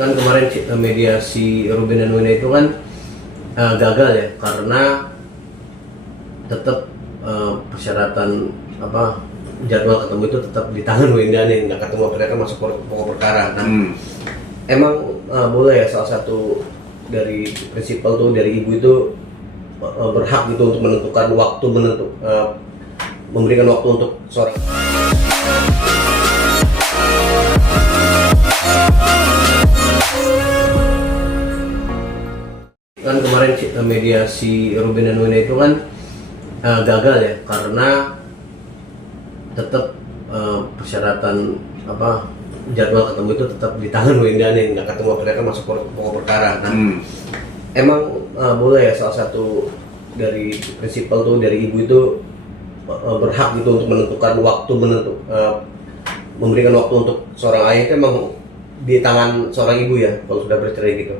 Kan kemarin mediasi Ruben dan Wina itu kan gagal ya, karena tetap persyaratan jadwal ketemu itu tetap di tangan Wenda nih, nggak ketemu, mereka masuk pokok perkara. Nah, emang boleh ya salah satu dari prinsipal tuh dari ibu itu berhak gitu untuk menentukan waktu, memberikan waktu untuk seorang. Kan kemarin mediasi Ruben dan Wina itu kan gagal ya, karena tetap persyaratan jadwal ketemu itu tetap di tangan Wenda nih, nggak ketemu, mereka masuk pokok perkara. Nah, emang boleh ya salah satu dari prinsipal tuh dari ibu itu berhak gitu untuk menentukan waktu, memberikan waktu untuk seorang ayah itu emang di tangan seorang ibu ya kalau sudah bercerai gitu.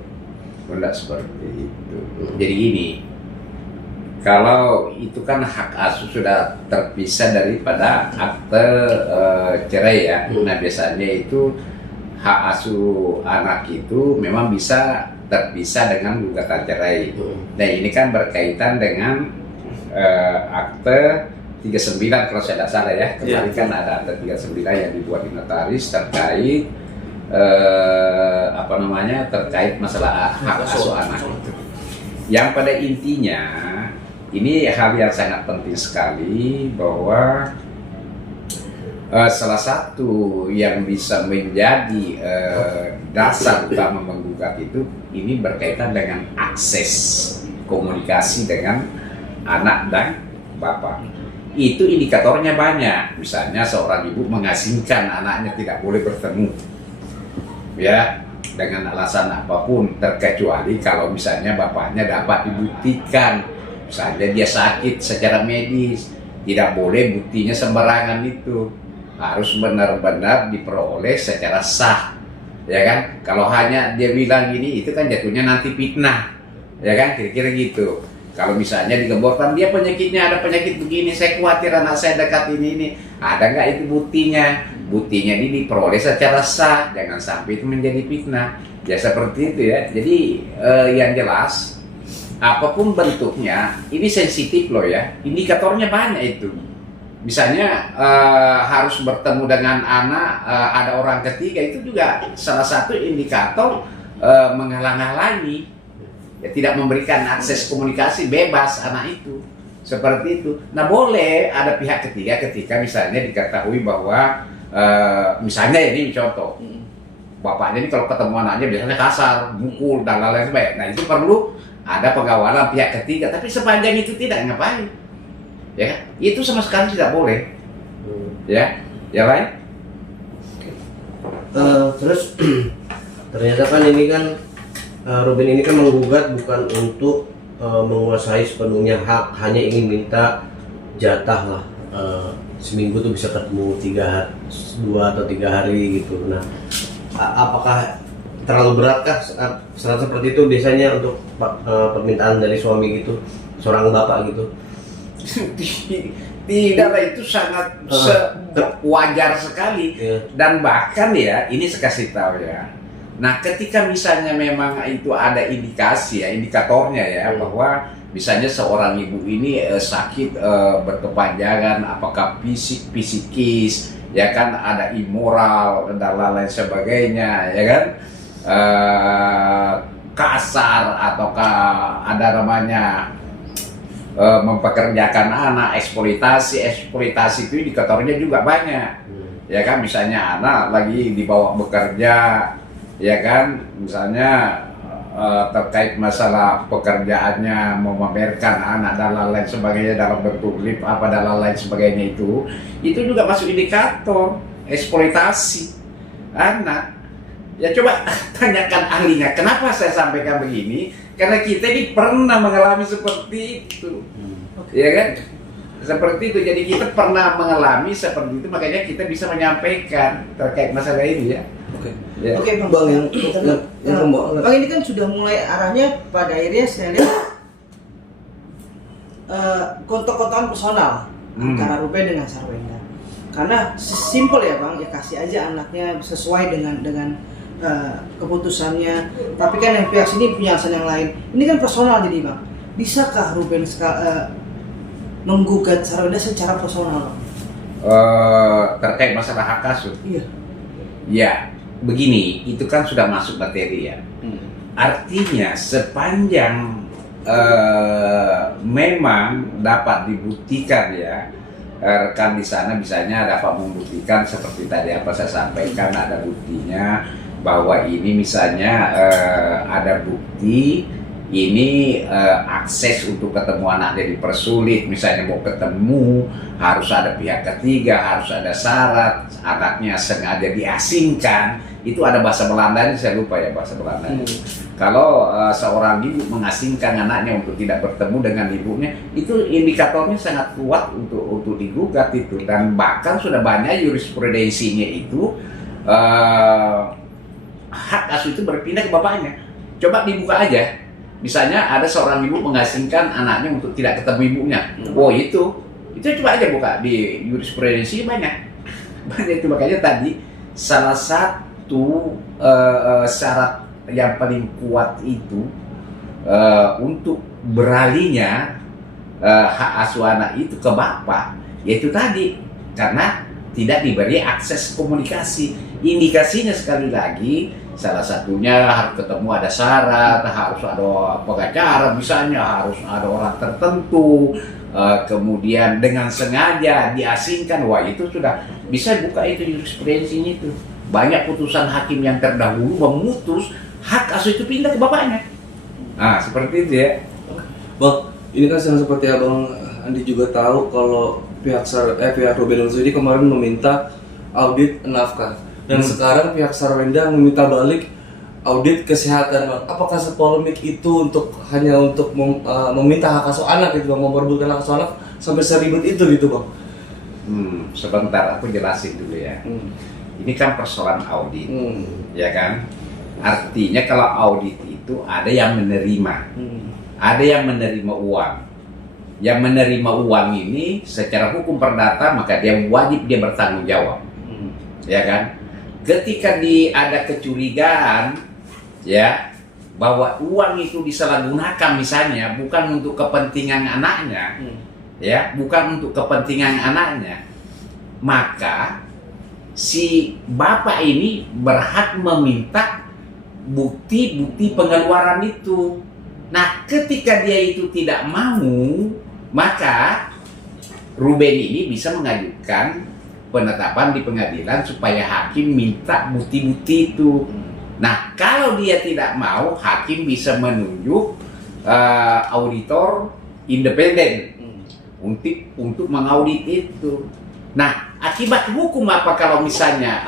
Tidak seperti itu. Jadi gini, kalau itu kan hak asuh sudah terpisah daripada akte cerai ya. Nah biasanya itu hak asuh anak itu memang bisa terpisah dengan gugatan cerai. Nah ini kan berkaitan dengan akte 39 kalau saya tidak salah ya. Kemarin kan ada akte 39 yang dibuat di notaris terkait terkait masalah hak asuh anak itu. Yang pada intinya ini hal yang sangat penting sekali, bahwa salah satu yang bisa menjadi dasar utama menggugat itu ini berkaitan dengan akses komunikasi dengan anak dan bapak. Itu indikatornya banyak. Misalnya seorang ibu mengasingkan anaknya tidak boleh bertemu ya dengan alasan apapun, terkecuali kalau misalnya bapaknya dapat dibuktikan, misalnya dia sakit secara medis, tidak boleh buktinya sembarangan, itu harus benar-benar diperoleh secara sah, ya kan? Kalau hanya dia bilang gini, itu kan jatuhnya nanti fitnah, ya kan? Kira-kira gitu. Kalau misalnya digemborkan dia penyakitnya ada penyakit begini, saya khawatir anak saya dekat ini, ada nggak itu buktinya? Buktinya ini diperoleh secara sah, jangan sampai itu menjadi fitnah. Ya seperti itu ya. Jadi yang jelas apapun bentuknya ini sensitif loh ya. Indikatornya banyak itu. Misalnya harus bertemu dengan anak, ada orang ketiga, itu juga salah satu indikator menghalang-halangi. Ya, tidak memberikan akses komunikasi bebas anak itu, seperti itu. Nah boleh ada pihak ketiga ketika misalnya diketahui bahwa misalnya ini contoh, bapaknya ini kalau ketemu anaknya biasanya kasar, mukul dan lain-lain sebagainya. Nah itu perlu ada pengawalan pihak ketiga, tapi sepanjang itu tidak, ngapain? Ya, itu sama sekali tidak boleh. Ya, yang lain? Terus ternyata kan ini kan Ruben ini kan menggugat bukan untuk menguasai sepenuhnya hak, hanya ingin minta jatah lah, seminggu tuh bisa ketemu 2 atau 3 hari gitu. Nah, apakah terlalu beratkah saat seperti itu biasanya untuk permintaan dari suami gitu, seorang bapak gitu? Tidaklah, itu sangat wajar sekali. Dan bahkan ya, ini saya kasih tahu ya. Nah, ketika misalnya memang itu ada indikasi ya, indikatornya ya, bahwa misalnya seorang ibu ini sakit berkepanjangan, apakah psikis, ya kan, ada immoral dan lain-lain sebagainya, ya kan, kasar, ataukah ada namanya mempekerjakan anak, eksploitasi itu indikatornya juga banyak, ya kan, misalnya anak lagi dibawa bekerja, ya kan, misalnya terkait masalah pekerjaannya, memamerkan anak dan lain-lain sebagainya dalam bentuk lift dan lain-lain sebagainya, itu juga masuk indikator eksploitasi anak. Ya coba tanyakan ahlinya, kenapa saya sampaikan begini? Karena kita ini pernah mengalami seperti itu, ya kan? Seperti itu, jadi kita pernah mengalami seperti itu, makanya kita bisa menyampaikan terkait masalah ini ya. Oke, Bang, Bang, ini kan sudah mulai arahnya pada akhirnya saya lihat kontak-kontakan personal antara Ruben dengan Sarwenda. Karena simpel ya Bang, ya kasih aja anaknya sesuai dengan keputusannya, tapi kan yang pihak sini punya alasan yang lain. Ini kan personal jadi Bang. Bisakah Ruben menggugat Samarinda secara personal Bang? Terkait masalah hak asuh. Iya. Ya, begini, itu kan sudah masuk materi ya. Artinya sepanjang memang dapat dibuktikan ya, rekan di sana misalnya dapat membuktikan seperti tadi apa saya sampaikan, ada buktinya bahwa ini misalnya ada bukti ini akses untuk ketemu anaknya dipersulit, misalnya mau ketemu harus ada pihak ketiga, harus ada syarat, anaknya sengaja diasingkan, itu ada bahasa Belanda, saya lupa ya bahasa Belanda. Kalau seorang ibu mengasingkan anaknya untuk tidak bertemu dengan ibunya, itu indikatornya sangat kuat untuk digugat itu, dan bahkan sudah banyak jurisprudensinya itu hak asuh itu berpindah ke bapaknya. Coba dibuka aja. Misalnya ada seorang ibu mengasingkan anaknya untuk tidak ketemu ibunya. Oh itu coba aja buka di jurisprudensi banyak itu. Makanya tadi salah satu syarat yang paling kuat itu untuk beralihnya hak asuh anak itu ke bapak, yaitu tadi karena tidak diberi akses komunikasi. Indikasinya sekali lagi, salah satunya harus ketemu ada syarat, harus ada pengacara misalnya, harus ada orang tertentu, kemudian dengan sengaja diasingkan. Wah itu sudah bisa buka itu jurisprudensinya itu. Banyak putusan hakim yang terdahulu memutus hak asuh itu pindah ke bapaknya. Nah seperti itu ya. Bang, ini kan seperti Abang Andi juga tahu kalau pihak Ruben Onsu kemarin meminta audit nafkah. Dan sekarang pihak Samarinda meminta balik audit kesehatan, Bang. Apakah sepolemik itu hanya untuk meminta hak asuh anak gitu, Bang, memperebutkan hak asuh anak sampai seribet itu gitu, Bang? Sebentar aku jelasin dulu ya. Ini kan persoalan audit, ya kan? Artinya kalau audit itu ada yang menerima, ada yang menerima uang. Yang menerima uang ini secara hukum perdata maka dia wajib bertanggung jawab, ya kan? Ketika ada kecurigaan ya bahwa uang itu disalahgunakan misalnya bukan untuk kepentingan anaknya, ya bukan untuk kepentingan anaknya, maka si bapak ini berhak meminta bukti-bukti pengeluaran itu. Nah ketika dia itu tidak mau, maka Ruben ini bisa mengajukan penetapan di pengadilan supaya hakim minta bukti-bukti itu. Nah, kalau dia tidak mau, hakim bisa menunjuk auditor independen untuk mengaudit itu. Nah, akibat hukum apa kalau misalnya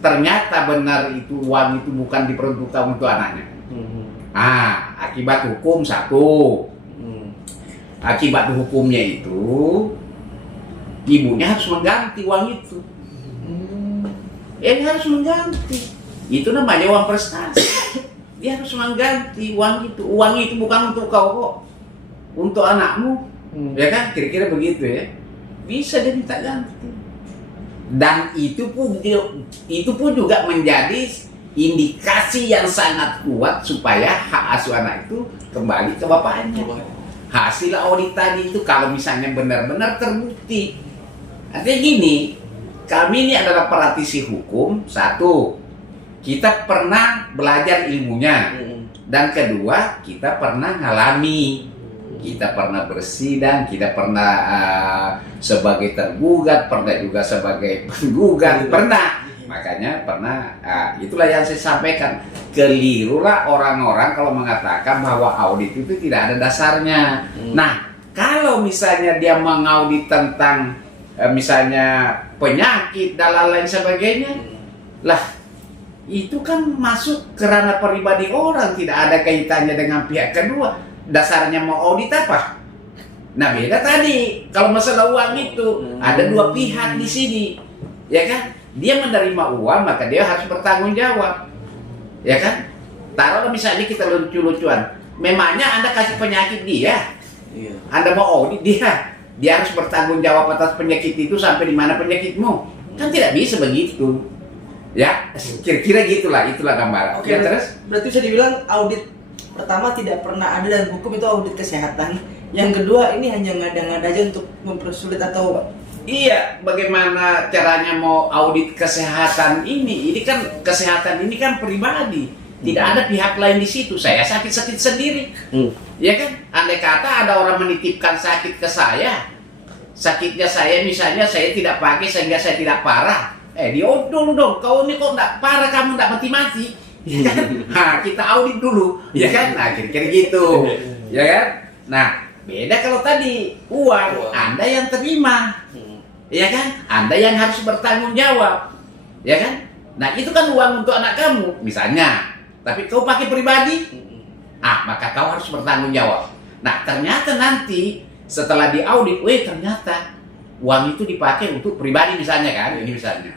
ternyata benar itu uang itu bukan diperuntukkan untuk anaknya? Akibat hukum satu. Akibat hukumnya itu ibunya harus mengganti uang itu. Dia harus mengganti. Itu namanya uang prestasi. Dia harus mengganti uang itu. Uang itu bukan untuk kau kok, untuk anakmu. Ya kan? Kira-kira begitu ya. Bisa dia minta ganti. Dan itu pun juga menjadi indikasi yang sangat kuat supaya hak asuh anak itu kembali ke bapaknya. Hasil audit tadi itu kalau misalnya benar-benar terbukti. Artinya gini, kami ini adalah praktisi hukum. Satu, kita pernah belajar ilmunya. Dan kedua, kita pernah ngalami. Kita pernah bersidang, kita pernah sebagai tergugat, pernah juga sebagai penggugat, pernah. Makanya pernah, itulah yang saya sampaikan. Kelirulah orang-orang kalau mengatakan bahwa audit itu tidak ada dasarnya. Nah, kalau misalnya dia mengaudit tentang misalnya penyakit dan lain sebagainya, lah itu kan masuk ke ranah pribadi orang, tidak ada kaitannya dengan pihak kedua. Dasarnya mau audit apa? Nah beda tadi, kalau masalah uang itu ada dua pihak di sini, ya kan? Dia menerima uang maka dia harus bertanggung jawab, ya kan? Taruhlah misalnya kita lucu-lucuan, memangnya Anda kasih penyakit dia, Anda mau audit dia harus bertanggung jawab atas penyakit itu sampai di mana penyakitmu, kan tidak bisa begitu. Ya, kira-kira gitulah, itulah gambaran. Oke, Ya, terus? berarti bisa dibilang audit pertama tidak pernah ada dalam hukum itu audit kesehatan. Yang kedua ini hanya ngada-ngada aja untuk mempersulit atau Iya, bagaimana caranya mau audit kesehatan ini? Ini kan kesehatan ini kan pribadi, tidak ada pihak lain di situ. Saya sakit-sakit sendiri, ya kan? Andai kata ada orang menitipkan sakit ke saya, sakitnya saya misalnya saya tidak pakai sehingga saya tidak parah. Diodol dong, kau ini kok tidak parah, kamu tidak mati-mati. Ya kan? Nah, kita audit dulu, ya kan? Nah, kira-kira gitu, ya kan? Nah, beda kalau tadi uang, Anda yang terima. Ya kan? Anda yang harus bertanggung jawab. Ya kan? Nah, itu kan uang untuk anak kamu misalnya. Tapi kau pakai pribadi, maka kau harus bertanggung jawab. Nah, ternyata nanti setelah diaudit, ternyata uang itu dipakai untuk pribadi misalnya kan, ini misalnya.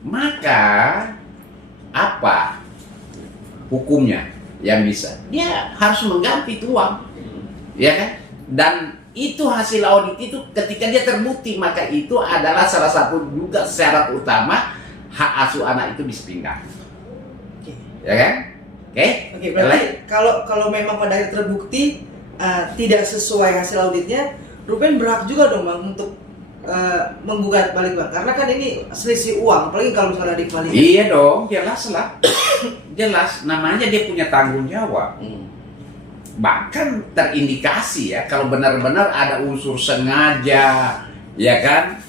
Maka apa hukumnya yang bisa? Dia harus mengganti itu uang. Ya kan? Dan itu hasil audit itu ketika dia terbukti, maka itu adalah salah satu juga syarat utama hak asuh anak itu bisa pindah. Oke. Ya kan? Oke? Oke, berarti kalau memang pada akhirnya terbukti tidak sesuai hasil auditnya, Ruben berhak juga dong Bang untuk menggugat balik Bang. Karena kan ini selisih uang, apalagi kalau misalnya dikembalikan. Iya dong, jelas lah. Jelas, namanya dia punya tanggung jawab. Bahkan terindikasi ya, kalau benar-benar ada unsur sengaja, ya kan?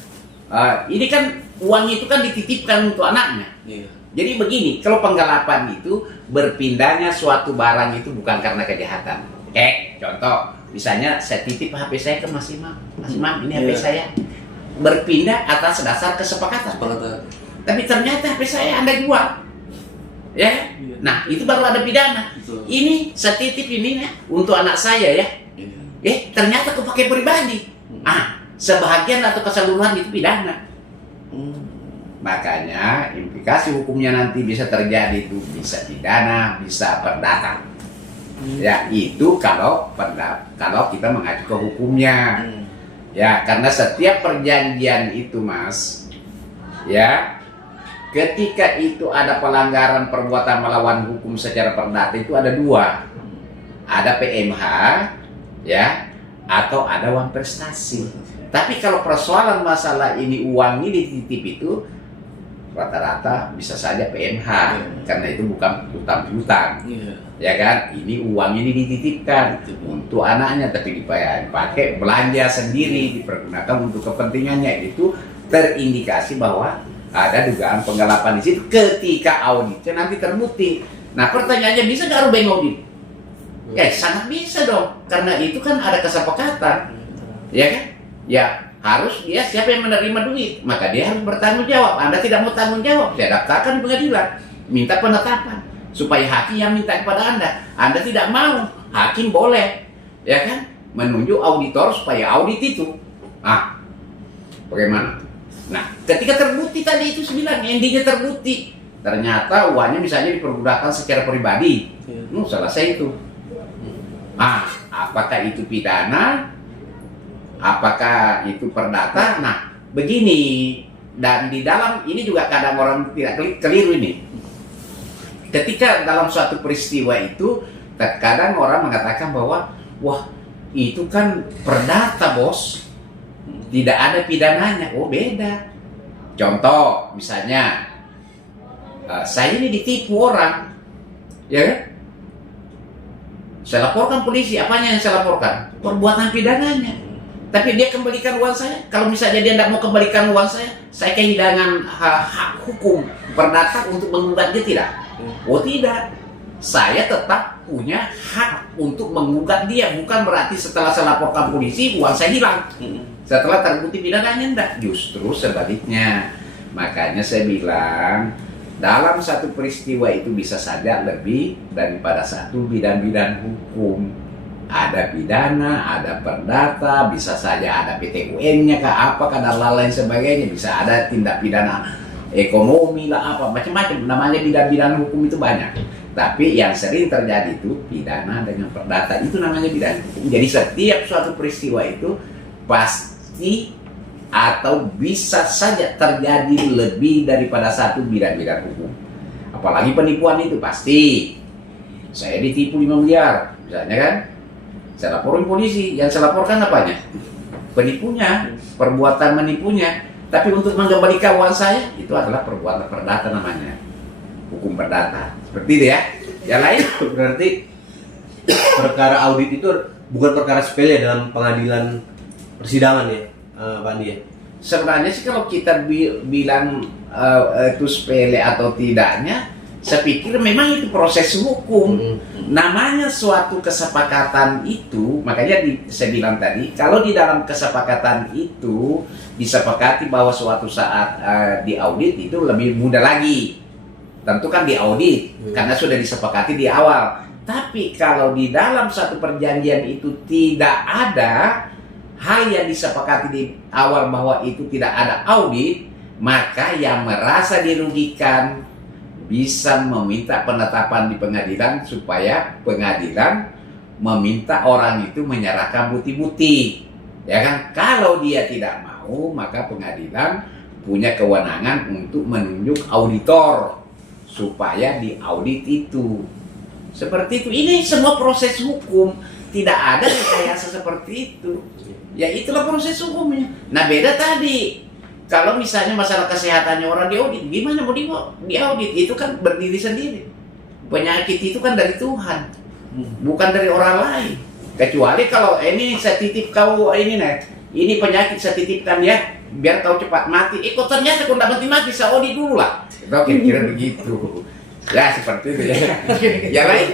Ini kan uang itu kan dititipkan untuk anaknya. Jadi begini, kalau penggelapan itu berpindahnya suatu barang itu bukan karena kejahatan. Contoh, misalnya saya titip HP saya ke Mas Imam. Mas Imam, ini HP saya. Berpindah atas dasar kesepakatan. Tapi ternyata HP saya Anda jual. Ya, nah itu baru ada pidana. Ini saya titip ini ya, untuk anak saya ya. Ternyata kepakai pribadi. Sebahagian atau keseluruhan itu pidana. Makanya implikasi hukumnya nanti bisa terjadi itu bisa pidana, bisa perdata. Ya itu kalau kita mengacu ke hukumnya. Ya karena setiap perjanjian itu Mas, ya. Ketika itu ada pelanggaran perbuatan melawan hukum secara perdata itu ada dua. Ada PMH, ya, atau ada uang prestasi. Tapi kalau persoalan masalah ini uang ini dititip itu rata-rata bisa saja PMH, karena itu bukan utang piutang. Ya kan? Ini uang ini dititipkan untuk anaknya, tapi dipakai belanja sendiri, dipergunakan untuk kepentingannya. Itu terindikasi bahwa ada dugaan penggelapan di situ ketika auditnya nanti terbukti. Nah pertanyaannya, bisa nggak Ruben audit? Sangat bisa dong, karena itu kan ada kesepakatan, ya kan? Ya harus dia siapa yang menerima duit, maka dia harus bertanggung jawab. Anda tidak mau tanggung jawab, saya daftarkan di pengadilan, minta penetapan supaya hakim yang minta kepada Anda tidak mau, hakim boleh, ya kan? Menunjuk auditor supaya audit itu. Bagaimana? Nah, ketika terbukti tadi itu 9, endingnya terbukti, ternyata uangnya misalnya dipergunakan secara pribadi, selesai itu. Apakah itu pidana? Apakah itu perdata? Nah, begini, dan di dalam ini juga kadang orang tidak keliru ini. Ketika dalam suatu peristiwa itu, terkadang orang mengatakan bahwa, wah, itu kan perdata bos. Tidak ada pidananya. Beda. Contoh, misalnya saya ini ditipu orang, ya kan? Saya laporkan polisi. Apanya yang saya laporkan? Perbuatan pidananya. Tapi dia kembalikan uang saya. Kalau misalnya dia tidak mau kembalikan uang saya kehilangan hak hukum perdata untuk menggugat dia tidak? Tidak. Saya tetap punya hak untuk menggugat dia. Bukan berarti setelah saya laporkan polisi uang saya hilang. Setelah terbukti pidananya enggak, justru sebaliknya. Makanya saya bilang dalam satu peristiwa itu bisa saja lebih daripada satu bidang-bidang hukum. Ada pidana, ada perdata, bisa saja ada PT UN-nya dan lain sebagainya. Bisa ada tindak pidana ekonomi lah, macam-macam. Namanya bidang-bidang hukum itu banyak. Tapi yang sering terjadi itu pidana dengan perdata, itu namanya bidang hukum. Jadi setiap suatu peristiwa itu pasti atau bisa saja terjadi lebih daripada satu bidang-bidang hukum. Apalagi penipuan itu pasti. Saya ditipu 5 miliar, misalnya kan. Saya laporin polisi, yang saya laporkan apanya? Penipunya, perbuatan menipunya. Tapi untuk mengembalikan uang saya, itu adalah perbuatan perdata namanya. Hukum perdata. Seperti itu ya. Yang lain? Berarti perkara audit itu bukan perkara sepele dalam pengadilan persidangan ya, Pak Andi ya? Sebenarnya sih kalau kita bilang itu sepele atau tidaknya, saya pikir memang itu proses hukum. Namanya suatu kesepakatan itu, makanya saya bilang tadi, kalau di dalam kesepakatan itu disepakati bahwa suatu saat diaudit itu lebih mudah lagi. Tentu kan diaudit, karena sudah disepakati di awal. Tapi kalau di dalam satu perjanjian itu tidak ada hal yang disepakati di awal bahwa itu tidak ada audit, maka yang merasa dirugikan bisa meminta penetapan di pengadilan supaya pengadilan meminta orang itu menyerahkan bukti-bukti. Ya kan? Kalau dia tidak mau, maka pengadilan punya kewenangan untuk menunjuk auditor supaya diaudit itu. Seperti itu. Ini semua proses hukum. Tidak ada rekayasa seperti itu. Ya itulah proses hukumnya. Nah beda tadi. Kalau misalnya masalah kesehatannya orang diaudit, gimana mau diaudit? Itu kan berdiri sendiri. Penyakit itu kan dari Tuhan, bukan dari orang lain. Kecuali kalau ini saya titip kau ini penyakit saya titipkan ya, biar kau cepat mati. Kok ternyata kau tidak mati, saya audit dulu lah. Kira-kira begitu. Ya seperti itu ya. Yang lain.